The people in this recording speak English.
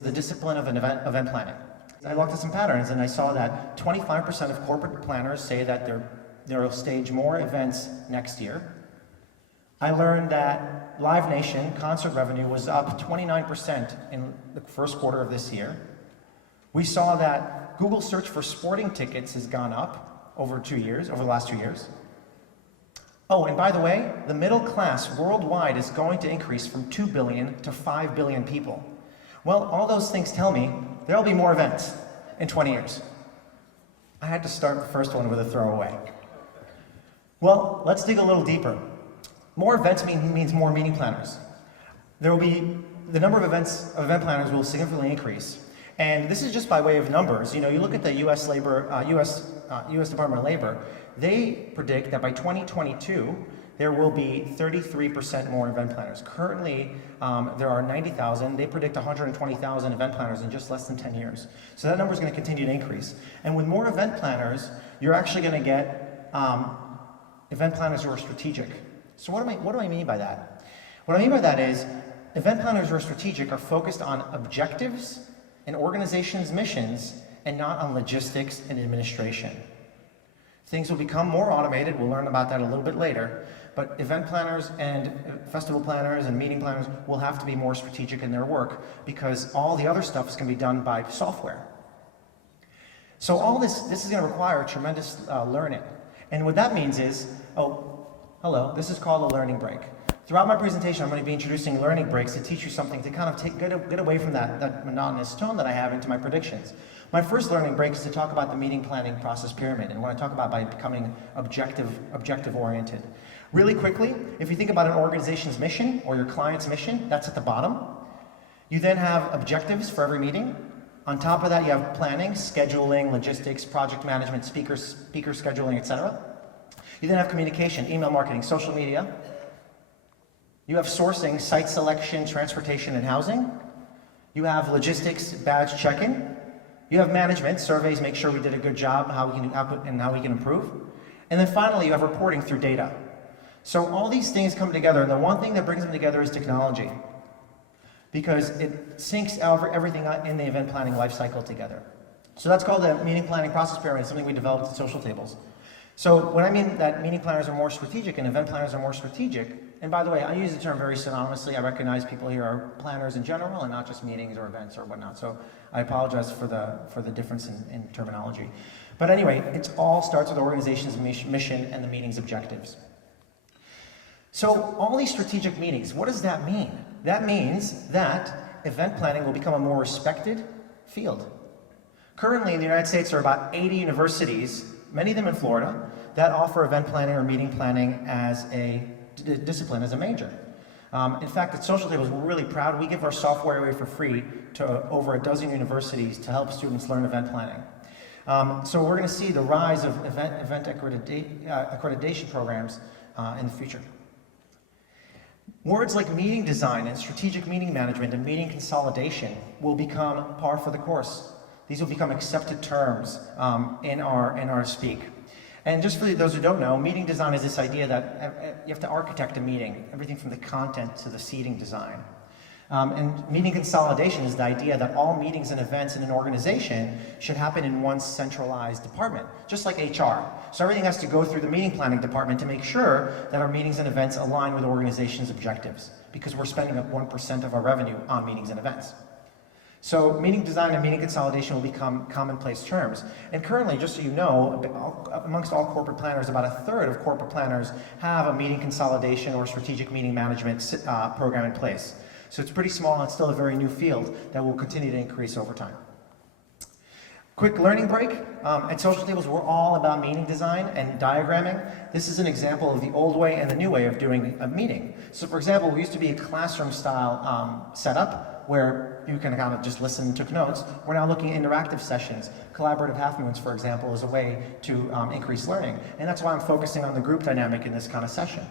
the discipline of event planning. I looked at some patterns and I saw that 25% of corporate planners say that they'll stage more events next year. I learned that Live Nation concert revenue was up 29% in the first quarter of this year. We saw that Google search for sporting tickets has gone up over the last 2 years. Oh, and by the way, the middle class worldwide is going to increase from 2 billion to 5 billion people. Well, all those things tell me there'll be more events in 20 years. I had to start the first one with a throwaway. Well, let's dig a little deeper. More events means more meeting planners. The number of event planners will significantly increase. And this is just by way of numbers. You know, you look at the U.S. Department of Labor, they predict that by 2022, there will be 33% more event planners. Currently, there are 90,000. They predict 120,000 event planners in just less than 10 years. So that number is going to continue to increase. And with more event planners, you're actually going to get event planners who are strategic. So what do I mean by that? What I mean by that is event planners who are strategic are focused on objectives and organizations' missions and not on logistics and administration. Things will become more automated. We'll learn about that a little bit later. But event planners and festival planners and meeting planners will have to be more strategic in their work because all the other stuff is going to be done by software. So all this is going to require tremendous learning. And what that means is, hello, this is called a learning break. Throughout my presentation, I'm going to be introducing learning breaks to teach you something to kind of get away from that monotonous tone that I have into my predictions. My first learning break is to talk about the meeting planning process pyramid and what I talk about by becoming objective-oriented. Really quickly, if you think about an organization's mission or your client's mission, that's at the bottom. You then have objectives for every meeting. On top of that, you have planning, scheduling, logistics, project management, speaker scheduling, etc. You then have communication, email marketing, social media. You have sourcing, site selection, transportation, and housing. You have logistics, badge check-in. You have management, surveys, make sure we did a good job, how we can improve. And then finally, you have reporting through data. So all these things come together, and the one thing that brings them together is technology, because it syncs everything in the event planning lifecycle together. So that's called the meeting planning process pyramid, something we developed at Social Tables. So when I mean that meeting planners are more strategic and event planners are more strategic, and by the way, I use the term very synonymously. I recognize people here are planners in general and not just meetings or events or whatnot. So I apologize for the difference in terminology. But anyway, it all starts with the organization's mission and the meeting's objectives. So all these strategic meetings, what does that mean? That means that event planning will become a more respected field. Currently in the United States, there are about 80 universities, many of them in Florida, that offer event planning or meeting planning as a discipline, as a major. In fact, at Social Tables, we're really proud. We give our software away for free to over a dozen universities to help students learn event planning. So we're going to see the rise of event accreditation programs in the future. Words like meeting design and strategic meeting management and meeting consolidation will become par for the course. These will become accepted terms in our speak. And just for those who don't know, meeting design is this idea that you have to architect a meeting, everything from the content to the seating design. And meeting consolidation is the idea that all meetings and events in an organization should happen in one centralized department, just like HR. So everything has to go through the meeting planning department to make sure that our meetings and events align with the organization's objectives, because we're spending up 1% of our revenue on meetings and events. So meeting design and meeting consolidation will become commonplace terms. And currently, just so you know, amongst all corporate planners, about a third of corporate planners have a meeting consolidation or strategic meeting management program in place. So it's pretty small and it's still a very new field that will continue to increase over time. Quick learning break. At Social Tables, we're all about meeting design and diagramming. This is an example of the old way and the new way of doing a meeting. So for example, we used to be a classroom style setup where you can kind of just listen and took notes. We're now looking at interactive sessions. Collaborative half moons, for example, is a way to increase learning. And that's why I'm focusing on the group dynamic in this kind of session.